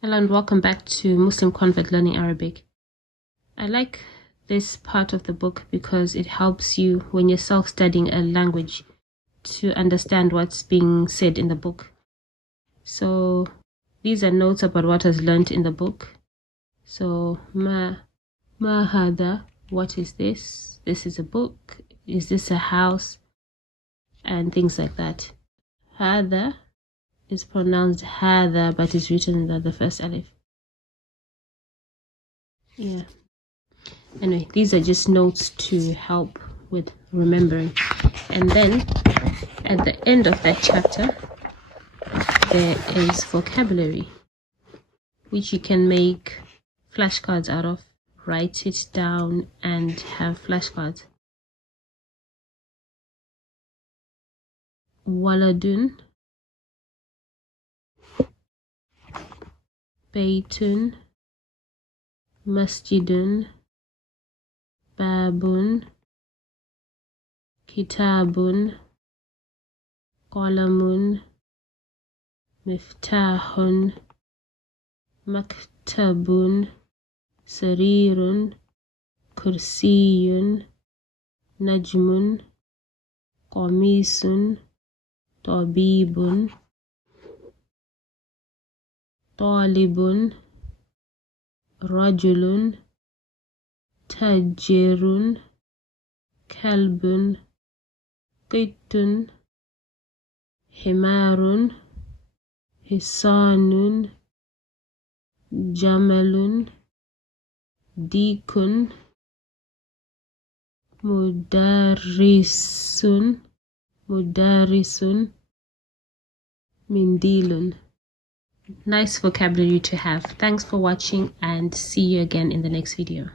Hello and welcome back to Muslim Convert Learning Arabic. I like this part of the book because it helps you when you're self-studying a language to understand what's being said in the book. So these are notes about what was learned in the book. So ma hada, what is this? This is a book. Is this a house? And things like that. Hada is pronounced hada, but it's written in the first alif. Yeah. Anyway, these are just notes to help with remembering. And then at the end of that chapter, there is vocabulary, which you can make flashcards out of. Write it down and have flashcards. Waladun, Baytun, Masjidun, Babun, Kitabun, Qalamun, Miftahun, Maktabun, Sarirun, Kursiyun, Najmun, Qamisun, Tabibun, Talibun, Rajulun, Tajirun, Kalbun, Qitun, Himarun, Hisanun, Jamalun, Dikun, Mudarrisun, Mindilun. Nice vocabulary to have. Thanks for watching and see you again in the next video.